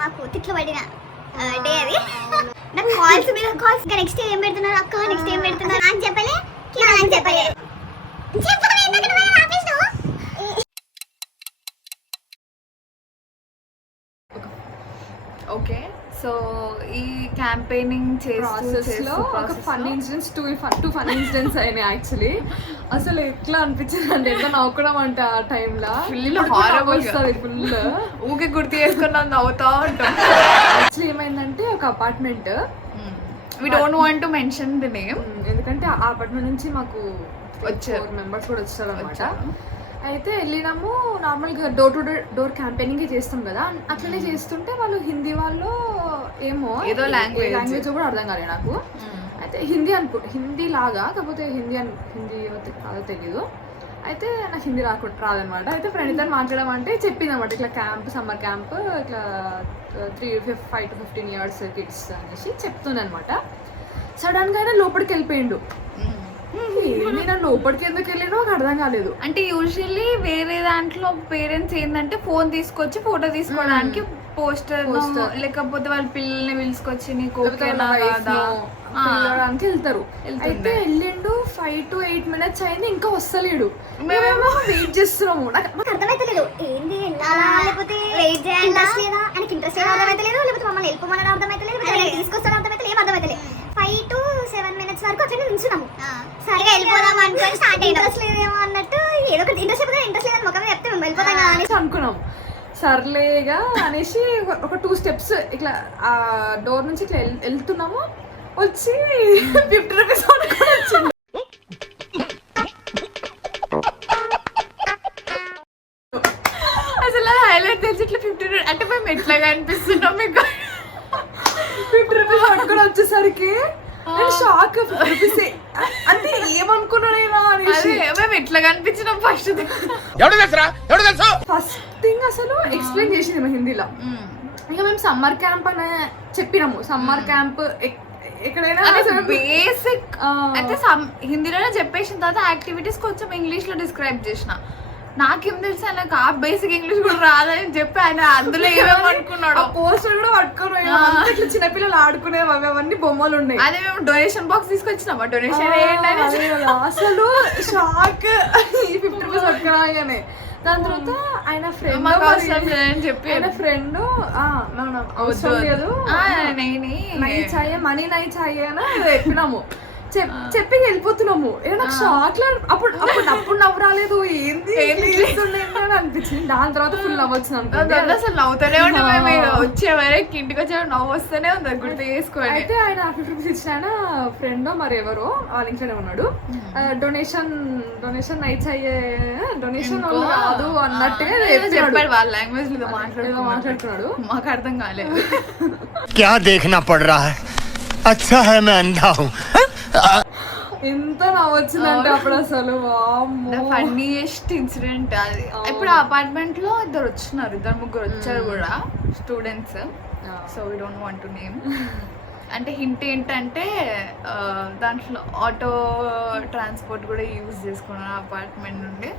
మాకు తిట్లు పడిన డే అది. నాకు కాల్స్ మీద కాల్స్. నెక్స్ట్ ఏం పెడుతున్నారు అక్క, నెక్స్ట్ ఏం పెడుతున్నారు అని చెప్పలే, అని చెప్పలే. ఓకే, సో ఈ క్యాంపెయినింగ్ ప్రాసెస్లో ఒక funny incidents, too funny incidents అయినాయి యాక్చువల్లీ. అసలు ఎట్లా అనిపించింది అంటే ఎంత నవ్వుకోవడం అంటే ఆ టైంలో ఫుల్ హారబుల్ వస్తుంది. ఫుల్ ఊకే గుర్తు చేసుకుని నవ్వుతా ఉంటాం. యాక్చువల్లీ ఏమైందంటే ఒక apartment, we don't want to mention the name, ఎందుకంటే ఆ అపార్ట్మెంట్ నుంచి మాకు వచ్చారు 4 మెంబర్స్ కూడా వచ్చారు అనమాట. అయితే వెళ్ళినాము, నార్మల్గా డోర్ టు డోర్ క్యాంపెయినింగ్ చేస్తాం కదా, అట్లనే చేస్తుంటే వాళ్ళు హిందీ వాళ్ళు ఏమో ఏదో లాంగ్వేజ్ కూడా అర్థం కాలేదు నాకు. అయితే హిందీ హిందీ లాగా, కాకపోతే హిందీ కాదో తెలీదు. అయితే నాకు హిందీ రాదనమాట. అయితే ఫ్రెండ్ తో మాట్లాడడం అంటే చెప్పింది అనమాట, ఇట్లా క్యాంప్, సమ్మర్ క్యాంప్, ఇట్లా 5 to 15 years కిడ్స్ అనేసి చెప్తుంది అనమాట. సడన్ గా లోపలికి వెళ్ళిపోయిండు. నేను లోపలికి ఎందుకు వెళ్ళానో నాకు అర్థం కాలేదు. అంటే యూజువల్లీ వేరే దాంట్లో పేరెంట్స్ ఏంటంటే ఫోన్ తీసుకొచ్చి ఫోటో తీసుకోవడానికి పోస్టర్ లేకపోతే వాళ్ళ పిల్లల్ని పిలుచుకొచ్చి నీకు పిలవడానికి వెళ్తారు. అయితే వెళ్ళిండు, 5 to 8 minutes అయింది, ఇంకా వస్తలేడు. మేమేమో వెయిట్ చేస్తున్నాము. నాకు అర్థమైతలేదు ఏంది, లేకపోతే వెయిట్ చేయాలి లేదా, ఆయనకి ఇంట్రెస్ట్ ఏదో అర్థమైతలేదు, లేకపోతే మమ్మల్ని వెళ్ళిపోమని అర్థమైతలేదు, తీసుకొస్తాను అర్థమైతలేదు, ఏం అర్థమైతలేదు. 5 to 7 minutes వరకు అట్లనే నిల్చున్నాము. సరే వెళ్ళిపోదాం అనుకుని స్టార్ట్ అయ్యి ఇంట్రెస్ట్ లేదేమో అన్నట్టు, ఏదో ఒకటి ఇంట్రెస్ట్ ఇంట్రెస్ట్ లేదని ముఖమే చెప్తే మేము వెళ్ళిపోతాం అనేసి అనుకున్నాం. సర్లేగా అనేసి ఒక 2 steps ఇట్లా ఆ డోర్ నుంచి ఇట్లా వెళ్తున్నాము. వచ్చి 50 rupees వచ్చింది. అసలు హైలైట్ తెలిసి ఇట్లా 50 rupees అంటే మేము ఎట్లాగా అనిపిస్తున్నాం మీకు. 50 rupees పట్టుకొని వచ్చేసరికి షాక్. 50 rupees అంటే ఏమనుకున్నాడేనా అనేసి మేము ఎట్లా కనిపించినాం. ఫస్ట్ థింగ్ అసలు ఎక్స్ప్లెయిన్ చేసింది మా హిందీలో. ఇంకా మేము సమ్మర్ క్యాంప్ అనే చెప్పినాము. సమ్మర్ క్యాంప్ ఎక్కడైనా బేసిక్ అయితే హిందీలోనే చెప్పేసిన తర్వాత యాక్టివిటీస్ కొంచెం ఇంగ్లీష్ లో డిస్క్రైబ్ చేసిన. నాకేం తెలుసు ఆయనకు ఆ బేసిక్ ఇంగ్లీష్ కూడా రాదని చెప్పి ఆయన అందులో ఏమనుకున్నాడు. పోస్టర్ కూడా పట్టుకొని ఇట్లా చిన్నపిల్లలు ఆడుకునే అవన్నీ బొమ్మలు ఉన్నాయి. అదే మేము డొనేషన్ బాక్స్ తీసుకొచ్చినామా, డొనేషన్ అసలు షాక్. 50 rupees పట్టుకురాగానే. దాని తర్వాత ఆయన ఫ్రెండ్ చెప్పి ఆయన ఫ్రెండ్ అవసరం లేదు మనీ నై చాయే అని చెప్పినాము. చెప్పి వెళ్ళిపోతున్నాము. నాకు షాక్ లో అప్పుడు నవ్వు రాలేదు, ఏంది అని అనిపించింది. దాని తర్వాత ఫుల్ నవ్వు వచ్చింది. అసలు నవ్వుతూనే ఉంటాం వచ్చే వరకు, ఇంటికి వచ్చే నవ్వు వస్తూనే ఉంది గుర్తు చేసుకోవాలి. అయితే ఆయన 50 rupees ఇచ్చిన ఫ్రెండ్ మరి ఎవరో వాళ్ళ ఇంట్లోనే ఉన్నాడు. డొనేషన్ నైట్స్ అయ్యే డొనేషన్ కాదు అన్నట్టుగా చెప్పాడు. వాళ్ళ లాంగ్వేజ్ లో మాట్లాడుతున్నాడు. మాకు అర్థం కాలేదు. क्या देखना पड़ रहा है, अच्छा है मैं अंधा हूँ. ఎంత నవ్వొచ్చిందంటే అప్పుడు అసలు ఫన్నీయెస్ట్ ఇన్సిడెంట్ అది. ఇప్పుడు ఆ అపార్ట్మెంట్ లో ఇద్దరు ముగ్గురు వచ్చారు కూడా students. So we don't want to name. అంటే హింట్ ఏంటంటే దాంట్లో ఆటో ట్రాన్స్పోర్ట్ కూడా యూజ్ చేసుకున్నారు అపార్ట్మెంట్ నుండి.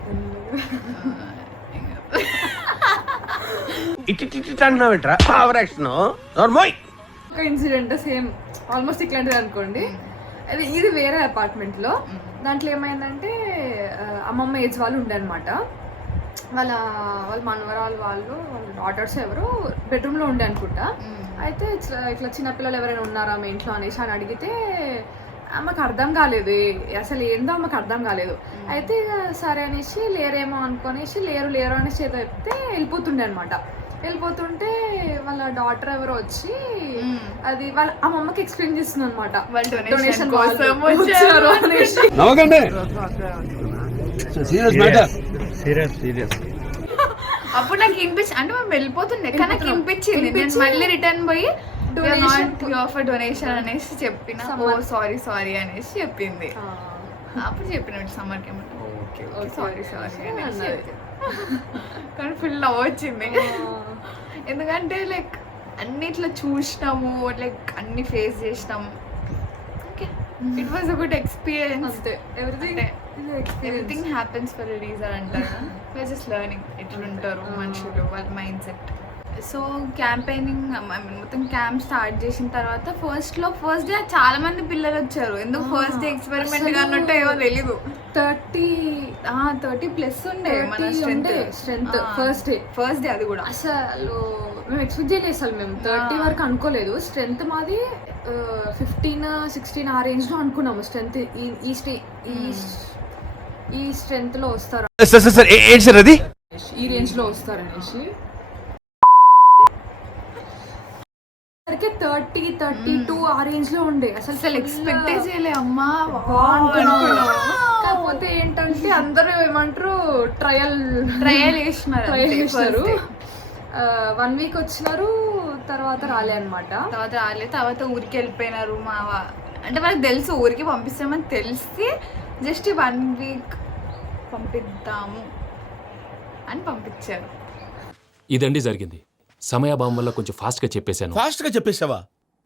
ఒక ఇన్సిడెంట్ సేమ్ ఆల్మోస్ట్ ఇట్లాంటిది అనుకోండి. ఇది వేరే అపార్ట్మెంట్ లో. దాంట్లో ఏమైందంటే అమ్మమ్మ ఏజ్ వాళ్ళు ఉండే అనమాట. వాళ్ళ మనవరాలు వాళ్ళ డాటర్స్ ఎవరు బెడ్రూమ్ లో ఉండే అనుకుంటా. అయితే ఇట్లా చిన్నపిల్లలు ఎవరైనా ఉన్నారా మీ ఇంట్లో అనేసి అని అడిగితే ఆమెకు అర్థం కాలేదు, అసలు ఏందో ఆమెకు అర్థం కాలేదు. అయితే సరే అనేసి లేరేమో అనుకునేసి లేరు అనేసి ఏదో చెప్తే వెళ్ళిపోతుండే అనమాట. వెళ్ళిపోతుంటే వాళ్ళ డాటర్ ఎవరో వచ్చి అది వాళ్ళ అమ్మమ్మకి ఎక్స్ప్లెయిన్ చేస్తుంది అనమాట. డొనేషన్ అప్పుడు నాకు వినిపించింది. అంటే మేము వెళ్ళిపోతుండే కానీ నాకు వినిపించింది. నేను మళ్ళీ రిటర్న్ పోయి డొనేషన్ అనేసి చెప్పిన. ఓ సారీ అనేసి చెప్పింది. అప్పుడు చెప్పిన సమ్మర్ క్యాంప్ సారీ అనేసి. కానీ ఫుల్ నవ్వు వచ్చింది. ఎందుకంటే లైక్ అన్నిట్లో చూసినాము, లైక్ అన్ని ఫేస్ చేసినాము. Okay, it was a good experience. Everything happens for a reason అంటారు. వీఆర్ జస్ట్ లెర్నింగ్ ఎట్లుంటారు మనుషులు, వాళ్ళ మైండ్ సెట్. సో క్యాంపెయినింగ్ మొత్తం క్యాంప్ స్టార్ట్ చేసిన తర్వాత ఫస్ట్ డే చాలా మంది పిల్లలు వచ్చారు. ఎందుకు ఫస్ట్ డే ఎక్స్పెరిమెంట్ గా అన్నట్టు ఏమో తెలీదు. 30+ ఉండే మన స్ట్రెంత్ ఫస్ట్ డే అది కూడా అసలు మేము ఎక్స్పెక్ట్ చేయలేదు. అసలు మేము 30 వరకు అనుకోలేదు. స్ట్రెంత్ మాది 15-16 ఆ రేంజ్ లో అనుకున్నాము. స్ట్రెంత్ ఈ స్ట్రెంత్ లో వస్తారు, సార్ అది ఈ రేంజ్ లో వస్తారనేసి 30-32 ఆ రేంజ్ లో ఉండే. అసలు ఎక్స్పెక్ట్ చేయలే అమ్మా. కాకపోతే ఏంటంటే అందరూ ఏమంటారు ట్రయల్ చేసినారు. 1 వీక్ వచ్చినారు, తర్వాత రాలే అనమాట. తర్వాత ఊరికి వెళ్ళిపోయినారు. అంటే వాళ్ళకి తెలుసు ఊరికి పంపిస్తామని తెలిసి జస్ట్ 1 వీక్ పంపిద్దాము అని పంపించారు. ఇదండి జరిగింది. సమయాభావం వల్ల కొంచెం ఫాస్ట్గా చెప్పేసావా?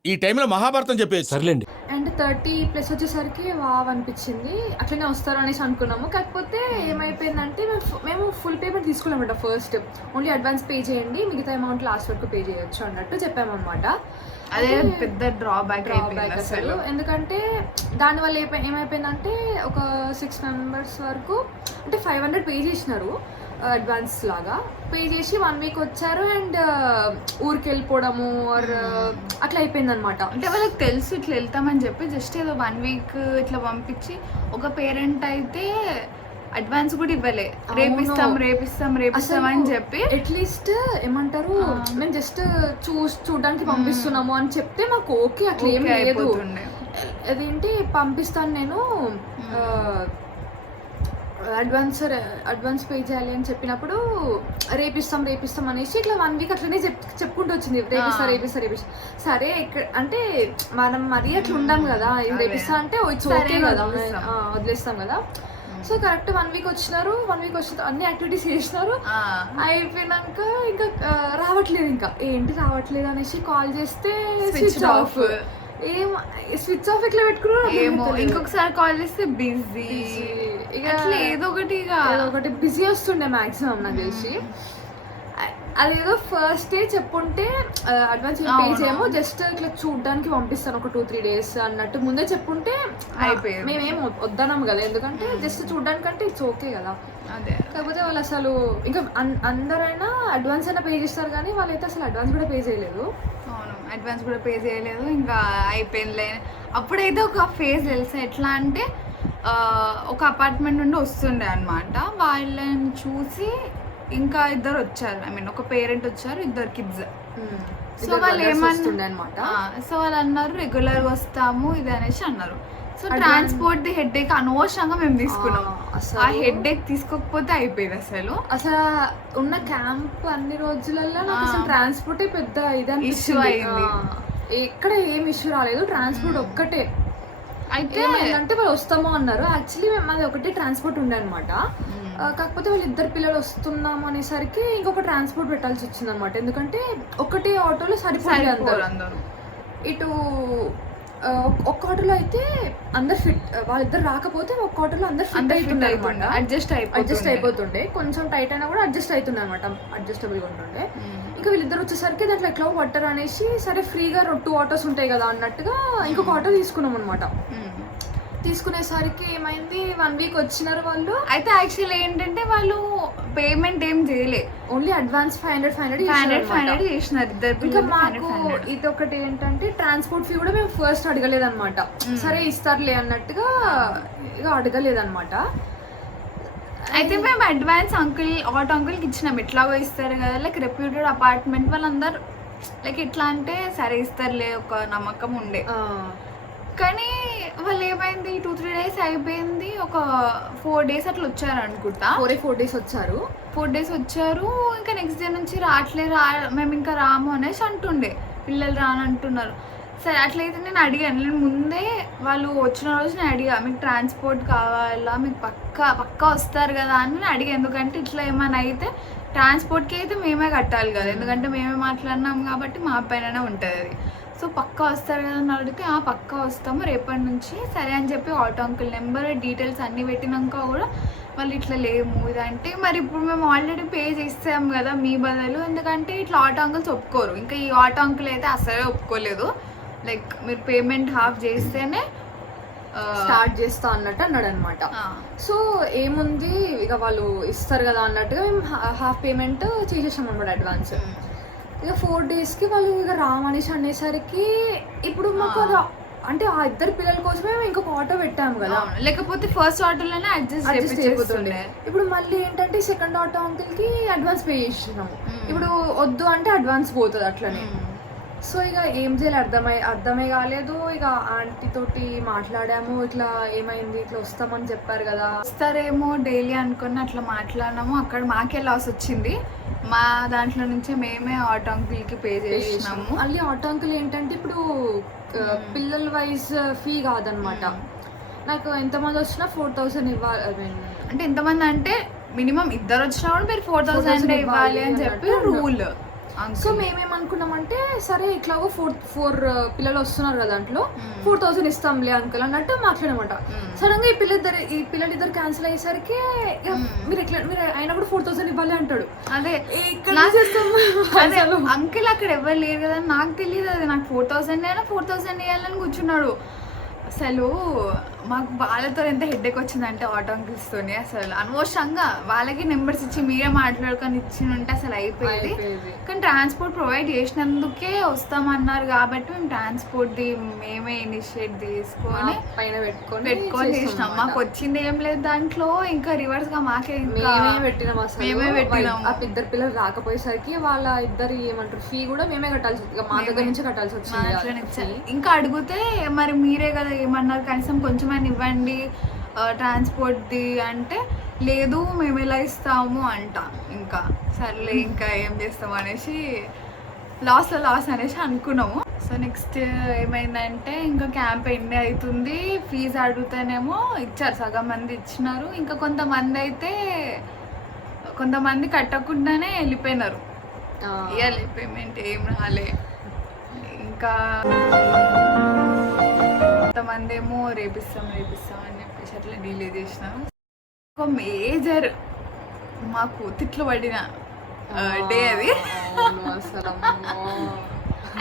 ఈ టైంలో మహాభారతం చెప్పేసి సర్లేండి. అండ్ 30+ వచ్చేసరికి వావ్ అనిపించింది. అట్లనే వస్తారు అనేసి అనుకున్నాము. కాకపోతే ఏమైపోయిందంటే మేము ఫుల్ పేమెంట్ తీసుకోలేమన్నమాట. ఫస్ట్ ఓన్లీ అడ్వాన్స్ పే చేయండి, మిగతా అమౌంట్ లాస్ట్ వరకు పే చేయొచ్చు అన్నట్టు చెప్పామన్నమాట. అదే పెద్ద డ్రాబ్యాక్ అసలు. ఎందుకంటే దానివల్ల ఏమైపోయిందంటే ఒక 6 మెంబర్స్ వరకు అంటే 500 పే చేసినారు అడ్వాన్స్ లాగా. పే చేసి 1 వీక్ వచ్చారు అండ్ ఊరికి వెళ్ళిపోవడము ఆర్ అట్లా అయిపోయింది అనమాట. అంటే వాళ్ళకి తెలుసు ఇట్లా వెళ్తామని చెప్పి జస్ట్ ఏదో 1 వీక్ ఇట్లా పంపించి, ఒక పేరెంట్ అయితే అడ్వాన్స్ కూడా ఇవ్వలే. రేపిస్తాం అని చెప్పి అట్లీస్ట్ ఏమంటారు మేము జస్ట్ చూడడానికి పంపిస్తున్నాము అని చెప్తే మాకు ఓకే, అట్లా ఏం లేదు. అదేంటి పంపిస్తాను నేను, అడ్వాన్స్ పే చేయాలి అని చెప్పినప్పుడు రేపిస్తాం అనేసి ఇట్లా 1 వీక్ అట్లనే చెప్పుకుంటూ వచ్చింది. రేపిస్తా. సరే అంటే మనం మరీ అట్లా ఉండాం కదా, రేపిస్తా అంటే ఓకే కదా, వదిలేస్తాం కదా. సో కరెక్ట్ 1 వీక్ వచ్చినారు. 1 వీక్ వచ్చిన అన్ని యాక్టివిటీస్ చేసినారు. అయిపోయినాక ఇంకా రావట్లేదు. ఇంకా ఏంటి రావట్లేదు అనేసి కాల్ చేస్తే స్విచ్ ఆఫ్. స్విచ్ ఆఫ్ ఇట్లా పెట్టుకున్నారు. ఇంకొకసారి కాల్ చేస్తే బిజీ, ఇక ఏదో ఒకటి బిజీ వస్తుండే మాక్సిమం నాకు తెలిసి. అదేదో ఫస్ట్ డే చెప్పుంటే అడ్వాన్స్ పే చేయము, జస్ట్ ఇట్లా చూడడానికి పంపిస్తాను ఒక 2-3 డేస్ అన్నట్టు ముందే చెప్పుంటే అయిపోయింది. మేమేం వద్దన్నాము కదా, ఎందుకంటే జస్ట్ చూడడానికంటే ఇట్స్ ఓకే కదా. అదే కాకపోతే వాళ్ళు అసలు ఇంకా అందరైనా అడ్వాన్స్ అయినా పే చేస్తారు, కానీ వాళ్ళైతే అసలు అడ్వాన్స్ కూడా పే చేయలేదు. అడ్వాన్స్ కూడా పే చేయలేదు. ఇంకా అయిపోయిందిలే. అప్పుడైతే ఒక ఫేజ్ తెలుసా ఎట్లా అంటే, ఒక అపార్ట్మెంట్ నుండి వస్తుండే అనమాట. వాళ్ళని చూసి ఇంకా 2 వచ్చారు. ఒక పేరెంట్ వచ్చారు, 2 కిడ్స్. సో వాళ్ళు ఏమన్నా అనమాట. సో వాళ్ళు అన్నారు రెగ్యులర్ వస్తాము ఇది అనేసి అన్నారు. సో ట్రాన్స్పోర్ట్ ది హెడ్ఏక్ అనవసరంగా మేము తీసుకున్నాం. ఆ హెడ్ఏక్ తీసుకోకపోతే అయిపోయింది. అసలు ఉన్న క్యాంప్ అన్ని రోజులలో నాకు అసలు ట్రాన్స్పోర్టే పెద్ద ఇష్యూ అయింది. ఎక్కడ ఏం ఇష్యూ రాలేదు, ట్రాన్స్పోర్ట్ ఒక్కటే. అయితే అంటే వాళ్ళు వస్తాము అన్నారు. యాక్చువల్లీ మాది ఒకటే ట్రాన్స్పోర్ట్ ఉండే అనమాట. కాకపోతే వాళ్ళు 2 పిల్లలు వస్తున్నాము అనేసరికి ఇంకొక ట్రాన్స్పోర్ట్ పెట్టాల్సి వచ్చింది అనమాట. ఎందుకంటే ఒకటే ఆటోలో సరిపోయారు అందరూ. ఇటు ఒక్క ఆటోలో అయితే అందరు ఫిట్, వాళ్ళిద్దరు రాకపోతే ఒక్క ఆటోలో అందరు ఫిట్ అవుతుండే, అడ్జస్ట్ అయిపోతుండే. కొంచెం టైట్ అయినా కూడా అడ్జస్ట్ అవుతుండే అనమాట, అడ్జస్టబుల్గా ఉంటుండే. ఇంకా వీళ్ళిద్దరు వచ్చేసరికి దాంట్లో ఎట్లా పట్టారు అనేసి సరే ఫ్రీగా 2 ఆటోస్ ఉంటాయి కదా అన్నట్టుగా ఇంకొక ఆటో తీసుకున్నాం అనమాట. తీసుకునేసరికి ఏమైంది, 1 వీక్ వచ్చినారు వాళ్ళు. అయితే యాక్చువల్లీ ఏంటంటే వాళ్ళు పేమెంట్ ఏం చేయలే, ఓన్లీ అడ్వాన్స్ 500 చేసినారు. ఇంకా మాకు ఇది ఒకటి ఏంటంటే ట్రాన్స్పోర్ట్ ఫీ కూడా మేము ఫస్ట్ అడగలేదన్నమాట. సరే ఇస్తారులే అన్నట్టుగా ఇక అడగలేదన్నమాట. అయితే మేము అడ్వాన్స్ ఆటో అంకుల్కి ఇచ్చినాం. ఎట్లాగో ఇస్తారు కదా, లైక్ రెప్యూటెడ్ అపార్ట్మెంట్ వాళ్ళందరూ లైక్ ఎట్లా అంటే సరే ఇస్తారులే ఒక నమ్మకం ఉండే. కానీ వాళ్ళు ఏమైంది, 2-3 డేస్ అయిపోయింది. ఒక 4 డేస్ అట్లా వచ్చారు అనుకుంటా. 4 డేస్ వచ్చారు. ఇంకా నెక్స్ట్ డే నుంచి మేము ఇంకా రాము అనేసి అంటుండే. పిల్లలు రానంటున్నారు. సరే అట్లయితే నేను అడిగాను. నేను ముందే వాళ్ళు వచ్చిన రోజు నేను అడిగా, మీకు ట్రాన్స్పోర్ట్ కావాలా, మీకు పక్కా వస్తారు కదా అని నేను అడిగా. ఎందుకంటే ఇట్లా ఏమైనా అయితే ట్రాన్స్పోర్ట్కి అయితే మేమే కట్టాలి కదా, ఎందుకంటే మేమే మాట్లాడినాం కాబట్టి మా పైననే ఉంటుంది అది. సో పక్కా వస్తారు కదా అని అడిగితే పక్కా వస్తాము రేపటి నుంచి సరే అని చెప్పి ఆటో అంకుల్ నెంబర్ డీటెయిల్స్ అన్నీ పెట్టినాక కూడా వాళ్ళు ఇట్లా లేము ఇదంటే మరి ఇప్పుడు మేము ఆల్రెడీ పే చేస్తాం కదా మీ బదులు, ఎందుకంటే ఇట్లా ఆటో అంకుల్స్ ఒప్పుకోరు. ఇంకా ఈ ఆటో అంకుల్ అయితే అసలే ఒప్పుకోలేదు. లైక్ మీరు పేమెంట్ హాఫ్ చేస్తేనే స్టార్ట్ చేస్తా అన్నట్టు అన్నాడు అనమాట. సో ఏముంది ఇక వాళ్ళు ఇస్తారు కదా అన్నట్టుగా మేము హాఫ్ పేమెంట్ చేసేసాం అనమాట అడ్వాన్స్. ఇక 4 daysకి వాళ్ళు ఇక రామనేసి అనేసరికి ఇప్పుడు మాకు అంటే ఆ ఇద్దరు పిల్లల కోసమే మేము ఇంకొక ఆటో పెట్టాము కదా, లేకపోతే ఫస్ట్ ఆటోలోనే అడ్జస్ట్ అయిపోతుండే. ఇప్పుడు మళ్ళీ ఏంటంటే సెకండ్ ఆటో అంకుల్ కి అడ్వాన్స్ పే చేసినాము, ఇప్పుడు వద్దు అంటే అడ్వాన్స్ పోతుంది అట్లనే. సో ఇక ఏం చేయాలి అర్థమే కాలేదు. ఇక ఆంటీ తోటి మాట్లాడాము, ఇట్లా ఏమైంది ఇట్లా వస్తామని చెప్పారు కదా, వస్తారేమో డైలీ అనుకుని అట్లా మాట్లాడినాము. అక్కడ మాకే లాస్ వచ్చింది, మా దాంట్లో నుంచి మేమే ఆటో అంకుల్కి పే చేసినాము. మళ్ళీ ఆటో అంకుల్ ఏంటంటే ఇప్పుడు పిల్లల వైజ్ ఫీ కాదనమాట, నాకు ఎంతమంది వచ్చినా 4,000 ఇవ్వాలి. అంటే ఎంతమంది అంటే మినిమం ఇద్దరు వచ్చినా కూడా మీరు 4,000 ఇవ్వాలి అని చెప్పి రూల్. సో మేమేమనుకున్నామంటే సరే ఇట్లాగో 4 పిల్లలు వస్తున్నారు కదా దాంట్లో 4,000 ఇస్తాంలే అంకుల్ అన్నట్టు మాట్లాడమాట. సడన్ గా ఈ పిల్లలిద్దరు క్యాన్సిల్ అయ్యేసరికి మీరు అయినా కూడా 4,000 ఇవ్వాలి అంటాడు. అదే అంకుల్ అక్కడ ఎవరు లేరు కదా, నాకు తెలియదు అది. నాకు 4,000 అయినా 4,000 ఇవ్వాలని కూర్చున్నాడు. అసలు మాకు వాళ్ళతో ఎంత హెడ్ఏక్ వచ్చిందంటే ఆటో అంకిల్స్తోని, అసలు అనవసరంగా వాళ్ళకి నెంబర్స్ ఇచ్చి మీరే మాట్లాడుకొని ఇచ్చినుంటే అసలు అయిపోయేది. కానీ ట్రాన్స్పోర్ట్ ప్రొవైడ్ చేసినందుకే వస్తామన్నారు కాబట్టి మేము ట్రాన్స్పోర్ట్ది మేమే ఇనిషియేట్ తీసుకొని పైన పెట్టుకొని చేసినాం. మాకు వచ్చింది ఏం లేదు దాంట్లో, ఇంకా రివర్స్గా మాకే మేమే పెట్టినాం. అసలు మేమే పెట్టినాం. ఆ ఇద్దరు పిల్లలు రాకపోయేసరికి వాళ్ళ ఇద్దరు ఏమంటారు ఫీ కూడా మేమే కట్టాల్సి, మా దగ్గర నుంచి కట్టాల్సి వచ్చింది. ఇంకా అడిగితే మరి మీరే కదా ఏమన్నారు, కనీసం కొంచెం ఇవ్వండి ట్రాన్స్పోర్ట్ది అంటే, లేదు మేము ఎలా ఇస్తాము అంట. ఇంకా సర్లే ఇంకా ఏం చేస్తాము అనేసి లాస్ అనేసి అనుకున్నాము. సో నెక్స్ట్ ఏమైందంటే ఇంకా క్యాంప్ ఎండ్ అవుతుంది, ఫీజు అడుగుతానేమో ఇచ్చారు, సగం మంది ఇచ్చినారు. ఇంకా కొంతమంది కట్టకుండానే వెళ్ళిపోయినారు, ఇవ్వాలి పేమెంట్ ఏం రాలే. ఇంకా కొంతమంది ఏమో రేపిస్తాం అని చెప్పేసి అట్లా డీలే చేసినాం. ఒక మేజర్ మాకు తిట్లు పడిన డే అది.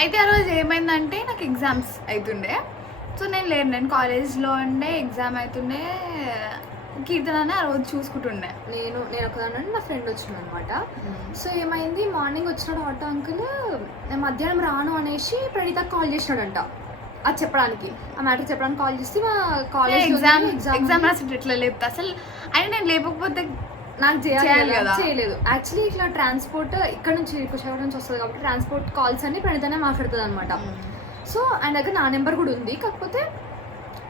అయితే ఆ రోజు ఏమైందంటే నాకు ఎగ్జామ్స్ అవుతుండే. సో నేను కాలేజ్లో ఉండే, ఎగ్జామ్ అవుతుండే. కీర్తన ఆ రోజు చూసుకుంటుండే. నేను ఒకదాన్ని, నా ఫ్రెండ్ వచ్చింది అనమాట. సో ఏమైంది, మార్నింగ్ వచ్చినాడు ఆటో అంకుల్, నేను మధ్యాహ్నం రాను అనేసి ప్రణీతకు కాల్ చేసినాడంట అది చెప్పడానికి, ఆ మ్యాటర్ చెప్పడానికి కాల్ చేస్తే మా కాలేజ్ ఎగ్జామ్ రాసి ఇట్లా లేపుతా అసలు అయినా నేను లేకపోతే నాకు చేయాలి కదా, చేయలేదు. యాక్చువల్లీ ఇట్లా ట్రాన్స్పోర్ట్ ఇక్కడ నుంచి కుషాగర్ నుంచి వస్తుంది కాబట్టి ట్రాన్స్పోర్ట్ కాల్స్ అన్ని ప్రణీతనే మాట్లాడుతుంది అనమాట. సో ఆయన దగ్గర నా నెంబర్ కూడా ఉంది, కాకపోతే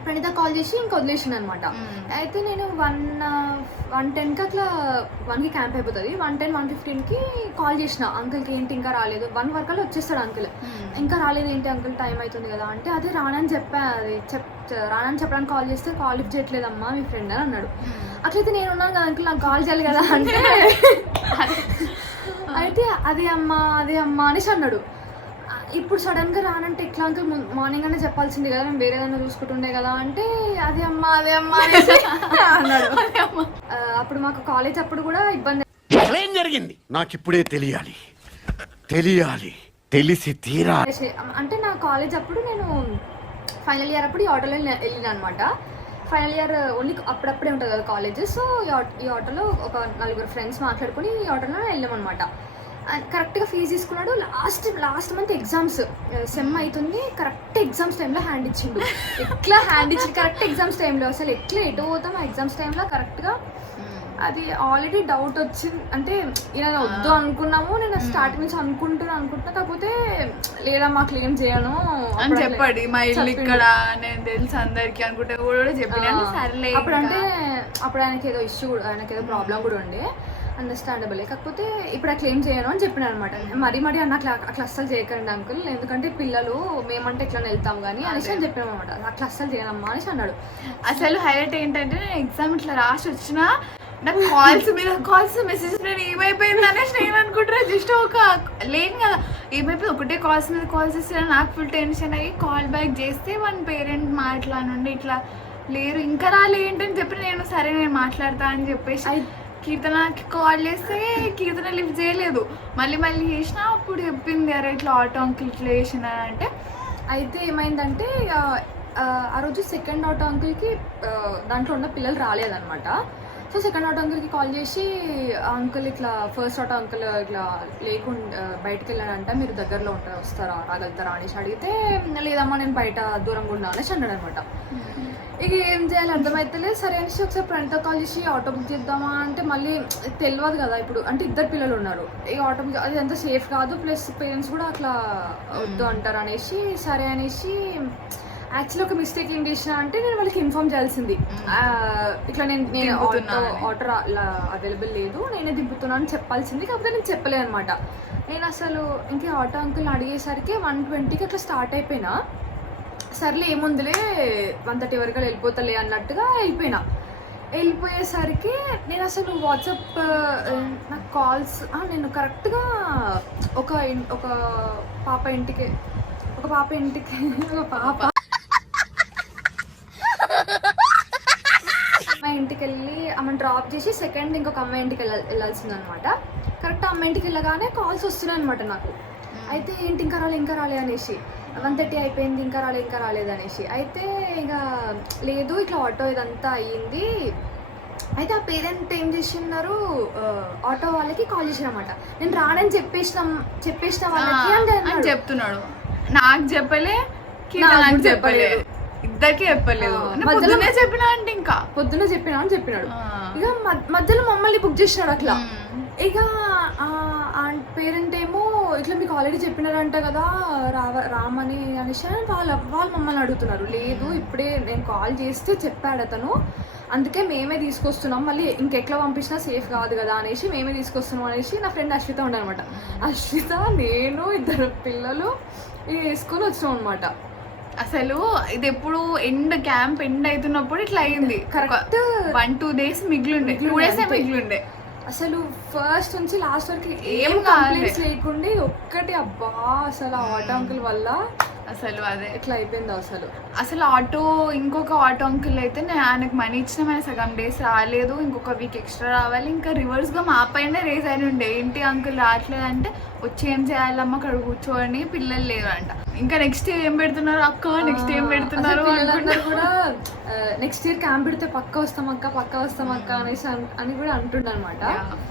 ప్రణీత కాల్ చేసి ఇంకా వదిలేసింది అనమాట. అయితే నేను 1:10కి అట్లా 1కి క్యాంప్ అయిపోతుంది, 1:10, 1:15కి కాల్ చేసిన అంకుల్కి, ఏంటి ఇంకా రాలేదు, 1 వరకు వచ్చేస్తాడు అంకుల్, ఇంకా రాలేదు ఏంటి అంకుల్ టైం అవుతుంది కదా అంటే, అదే రానని చెప్పడానికి కాల్ చేస్తే కాల్ లిఫ్ట్ చేయట్లేదమ్మా మీ ఫ్రెండ్ అని అన్నాడు. అట్లయితే నేను ఉన్నాను కదా అంకుల్, నాకు కాల్ చేయాలి కదా అంటే అయితే అదే అమ్మా అనేసి అన్నాడు. ఇప్పుడు సడన్గా రానంటే ఎట్లా అంకుల్, మార్నింగ్ అనే చెప్పాల్సింది కదా, మేము వేరే ఏదైనా చూసుకుంటుండే కదా అంటే, అదే అమ్మా అన్నాడు. అప్పుడు మాకు కాలేజ్ అప్పుడు కూడా ఇబ్బంది ఏం జరిగింది నాకు ఇప్పుడే తెలియాలి తెలిసి తీరా. అంటే నా కాలేజ్ అప్పుడు నేను ఫైనల్ ఇయర్ అప్పుడు ఈ ఆటోలో వెళ్ళిన అనమాట. ఫైనల్ ఇయర్ ఓన్లీ అప్పుడప్పుడే ఉంటుంది కదా కాలేజ్. సో ఈ ఆటోలో ఒక 4 ఫ్రెండ్స్ మాట్లాడుకుని ఈ ఆటోలో వెళ్ళామన్నమాట. కరెక్ట్గా ఫీజు తీసుకున్నాడు. లాస్ట్ మంత్ ఎగ్జామ్స్ సెమ్ అవుతుంది, కరెక్ట్ ఎగ్జామ్స్ టైంలో హ్యాండ్ ఇచ్చిండు. ఎట్లా హ్యాండ్ ఇచ్చి కరెక్ట్ ఎగ్జామ్స్ టైంలో అసలు ఎట్లా ఎటు పోతాం ఆ ఎగ్జామ్స్ టైంలో కరెక్ట్గా. అది ఆల్రెడీ డౌట్ వచ్చింది, అంటే ఇలా వద్దు అనుకున్నాము, నేను స్టార్టింగ్ నుంచి అనుకుంటున్నా, కాకపోతే లేదమ్మా క్లెయిమ్ చేయను అని చెప్పాడు. మా ఇల్లు ఇక్కడ నేను తెలుసు అందరికి అనుకుంటే కూడా చెప్పినాను. సర్లే అప్పుడు అంటే అప్పుడు ఆయనకి ఏదో ఇష్యూ కూడా, ఆయనకి ఏదో ప్రాబ్లం కూడా ఉండే, అండర్స్టాండబుల్. కాకపోతే ఇప్పుడు ఆ క్లెయిమ్ చేయను అని చెప్పిన అనమాట. మరీ అన్న అట్లా అస్సలు చేయకండి అంకుల్, ఎందుకంటే పిల్లలు మేమంటే ఇట్లా వెళ్తాం కానీ అనేసి అని చెప్పాను అనమాట. అట్లా అస్సలు చేయనమ్మా అనేసి అన్నాడు. అసలు హైలైట్ ఏంటంటే నేను ఎగ్జామ్ ఇట్లా రాసి వచ్చినా నాకు కాల్స్ మెసేజ్ నేను ఏమైపోయింది అనేసి నేను అనుకుంటున్నా. జస్ట్ ఒక లేను కదా ఏమైపోయింది, ఒకటే కాల్స్ మీద కాల్స్ ఇస్తే నాకు ఫుల్ టెన్షన్ అయ్యి కాల్ బ్యాక్ చేస్తే వన్ పేరెంట్ మాట్లాడి ఇట్లా లేరు ఇంకా రాలే ఏంటని చెప్పి నేను సరే నేను మాట్లాడతా అని చెప్పేసి కీర్తనకి కాల్ చేస్తే కీర్తన లిఫ్ట్ చేయలేదు. మళ్ళీ చేసినా అప్పుడు చెప్పింది అరే ఇట్లా ఆటో అంకుల్ ఇట్లా చేసిన అంటే. అయితే ఏమైందంటే ఆ రోజు సెకండ్ ఆటో అంకుల్కి దాంట్లో ఉన్న పిల్లలు రాలేదన్నమాట. సో సెకండ్ ఆటో అంకుల్కి కాల్ చేసి అంకుల్ ఇట్లా ఫస్ట్ ఆటో అంకుల్ ఇట్లా లేకుండా బయటకు వెళ్ళాడంట, మీరు దగ్గరలో వస్తారా రాగలుగుతారా అనేసి అడిగితే లేదమ్మా నేను బయట దూరంగా ఉన్నా అనేసి అన్నాడు అనమాట. ఇక ఏం చేయాలి అర్థమైతలేదు. సరే అనేసి ఒకసారి ఫ్రెండ్తో కాల్ చేసి ఆటో బుక్ చేద్దామా అంటే మళ్ళీ తెలియదు కదా ఇప్పుడు, అంటే ఇద్దరు పిల్లలు ఉన్నారు, ఈ ఆటో బుక్ అది అంత సేఫ్ కాదు, ప్లస్ పేరెంట్స్ కూడా అట్లా వద్దు అంటారు అనేసి సరే అనేసి యాక్చువల్లీ ఒక మిస్టేక్ ఏం చేసిన అంటే నేను వాళ్ళకి ఇన్ఫార్మ్ చేయాల్సింది, ఇట్లా నేను ఆటో అవైలబుల్ లేదు నేనే దింపుతున్నాను అని చెప్పాల్సింది. కాకపోతే నేను చెప్పలేదు అనమాట. నేను అసలు ఇంకే ఆటో అంకుల్ని అడిగేసరికి 120కి అట్లా స్టార్ట్ అయిపోయినా. సర్లే ఏముందిలే 130 వరకు వెళ్ళిపోతలే అన్నట్టుగా వెళ్ళిపోయేసరికి నేను అసలు వాట్సాప్ నాకు కాల్స్ నేను కరెక్ట్గా ఒక పాప ఇంటికి అమ్మాయి ఇంటికి వెళ్ళి ఆమెను డ్రాప్ చేసి సెకండ్ ఇంకొక అమ్మాయి ఇంటికి వెళ్ళాల్సింది అనమాట. కరెక్ట్ అమ్మాయి ఇంటికి వెళ్ళగానే కాల్స్ వస్తున్నాయి అనమాట నాకు. అయితే ఏంటి ఇంకా రాలే అనేసి 130 అయిపోయింది ఇంకా రాలేదు అనేసి. అయితే ఇక లేదు ఇట్లా ఆటో ఇదంతా అయ్యింది. అయితే ఆ పేరెంట్ ఏం చేస్తున్నారు ఆటో వాళ్ళకి కాల్ చేసినమాట. నేను రానని చెప్పేసిన వాళ్ళకి అని చెప్తున్నాడు. నాకు చెప్పలే నాకు చెప్పలేదు, ఇద్దరికి చెప్పలేదు. పొద్దునే చెప్పినా అంటే ఇంకా పొద్దున చెప్పినా అని చెప్పినాడు. ఇక మధ్యలో మమ్మల్ని బుక్ చేసినాడు అట్లా. ఇక పేరెంట్ ఏమో ఇట్లా మీకు ఆల్రెడీ చెప్పినారంట కదా రామని అనేసి వాళ్ళు మమ్మల్ని అడుగుతున్నారు. లేదు ఇప్పుడే నేను కాల్ చేస్తే చెప్పాడు అతను, అందుకే మేమే తీసుకొస్తున్నాం, మళ్ళీ ఇంకెట్లా పంపించినా సేఫ్ కాదు కదా అనేసి మేమే తీసుకొస్తున్నాం అనేసి. నా ఫ్రెండ్ అశ్విత ఉండే అనమాట. అశ్విత నేను ఇద్దరు పిల్లలు వేసుకొని వచ్చినాం అనమాట. అసలు ఇది ఎప్పుడు క్యాంప్ ఎండ్ అవుతున్నప్పుడు ఇట్లా అయింది. Correct 1-2 days మిగిలిండే, 2 days మిగిలిండే. అసలు ఫస్ట్ నుంచి లాస్ట్ వరకు ఏం కంప్లైంట్స్ లేకుండా ఒక్కటి అబ్బా అసలు ఆటో అంకుల్ వల్ల అసలు అదే ఎట్లా అయిపోయింది. అసలు ఇంకొక ఆటో అంకుల్ అయితే ఆయనకు మనీ ఇచ్చిన మన సగం డేస్ రాలేదు, ఇంకొక వీక్ ఎక్స్ట్రా రావాలి, ఇంకా రివర్స్గా మా పైన రేస్ అయిన ఉండే. ఏంటి అంకుల్ రావట్లేదు అంటే వచ్చి ఏం చేయాలమ్మా అక్కడ కూర్చోని పిల్లలు లేరు అంట. ఇంకా నెక్స్ట్ ఏం పెడుతున్నారు అక్క, నెక్స్ట్ ఏం పెడుతున్నారు కూడా నెక్స్ట్ ఇయర్ క్యాంప్ పెడితే పక్క వస్తాం అక్క అనేసి అని కూడా అంటుండే అనమాట.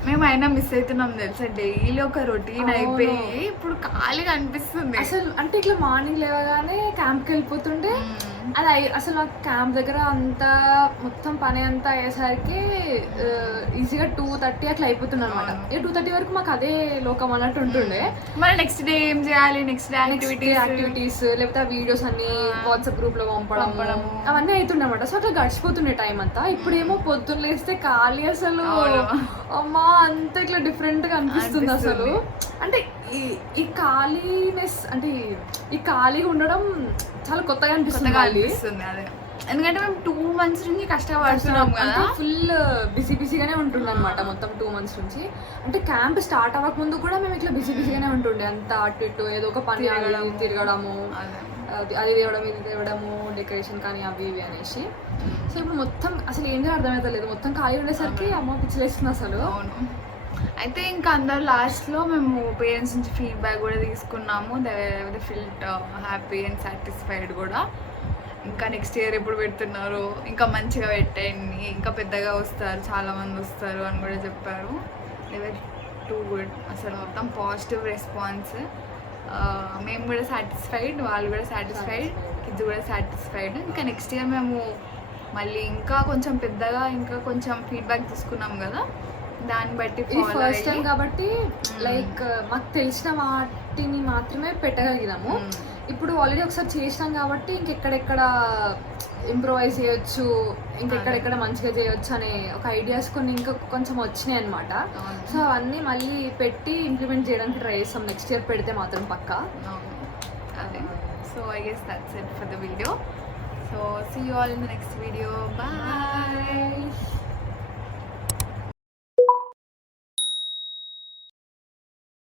మేము అయినా మిస్ అవుతున్నాం తెలుసా, డైలీ ఒక రొటీన్ అయిపోయి ఇప్పుడు ఖాళీగా అనిపిస్తుంది. అసలు అంటే ఇట్లా మార్నింగ్ లేవగానే క్యాంప్కి వెళ్ళిపోతుండే. అది అసలు నాకు క్యాంప్ దగ్గర అంతా మొత్తం పని అంతా అయ్యేసరికి ఈజీగా 2:30 అట్లా అయిపోతుంది అనమాట. 2:30 వరకు మాకు అదే లోకం అన్నట్టు ఉంటుండే. మరి నెక్స్ట్ డే ఏం చేయాలి, నెక్స్ట్ డే యాక్టివిటీస్ లేకపోతే వీడియోస్ అన్ని వాట్సాప్ గ్రూప్ లో పంపడం అవన్నీ అవుతుండే అనమాట. సో అట్లా గడిచిపోతుండే టైం అంతా. ఇప్పుడేమో పొద్దున్న లేస్తే ఖాళీ, అసలు అమ్మా అంత ఇట్లా డిఫరెంట్ గా అనిపిస్తుంది అసలు. అంటే ఈ ఖాళీనెస్ అంటే ఈ ఖాళీగా ఉండడం చాలా కొత్తగా అనిపిస్తుంది. అదే ఎందుకంటే మేము 2 months నుంచి కష్టపడుతున్నాం కదా, ఫుల్ బిజీగానే ఉంటుండే అనమాట మొత్తం 2 months నుంచి. అంటే క్యాంప్ స్టార్ట్ అవ్వకముందు కూడా మేము ఇట్లా బిజీగానే ఉంటుండే. అంతా అటు ఇటు ఏదో ఒక పని తిరగడము, అది తేవడం ఇది తేవడము, డెకరేషన్ కానీ అవి ఇవి అనేసి. సో ఇప్పుడు మొత్తం అసలు ఏం చేయాలి అర్థమవుతలేదు. మొత్తం ఖాళీ ఉండేసరికి అమ్మ పిచ్చిలేస్తుంది అసలు. అయితే ఇంకా అందరు లాస్ట్లో మేము పేరెంట్స్ నుంచి ఫీడ్బ్యాక్ కూడా తీసుకున్నాము. They field happy and satisfied కూడా. ఇంకా నెక్స్ట్ ఇయర్ ఎప్పుడు పెడుతున్నారు, ఇంకా మంచిగా పెట్టండి, ఇంకా పెద్దగా వస్తారు, చాలామంది వస్తారు అని కూడా చెప్పారు. They too good. అసలు మొత్తం పాజిటివ్ రెస్పాన్స్. మేము కూడా సాటిస్ఫైడ్, వాళ్ళు కూడా సాటిస్ఫైడ్, కిడ్స్ కూడా సాటిస్ఫైడ్. ఇంకా నెక్స్ట్ ఇయర్ మేము మళ్ళీ ఇంకా కొంచెం పెద్దగా ఇంకా కొంచెం ఫీడ్బ్యాక్ తీసుకున్నాం కదా, దాన్ని బట్టి ఫస్ట్ టైం కాబట్టి లైక్ మాకు తెలిసిన వాటిని మాత్రమే పెట్టగలిగినాము. ఇప్పుడు ఆల్రెడీ ఒకసారి చేసినాం కాబట్టి ఇంకెక్కడెక్కడ ఇంప్రూవైజ్ చేయొచ్చు, ఇంకెక్కడెక్కడ మంచిగా చేయొచ్చు అనే ఒక ఐడియాస్ కొన్ని ఇంకా కొంచెం వచ్చినాయి అనమాట. సో అవన్నీ మళ్ళీ పెట్టి ఇంప్లిమెంట్ చేయడానికి ట్రై చేస్తాం నెక్స్ట్ ఇయర్ పెడితే మాత్రం పక్కా. అదే. So I guess that's it for the video. So see you all in the next video. Bye.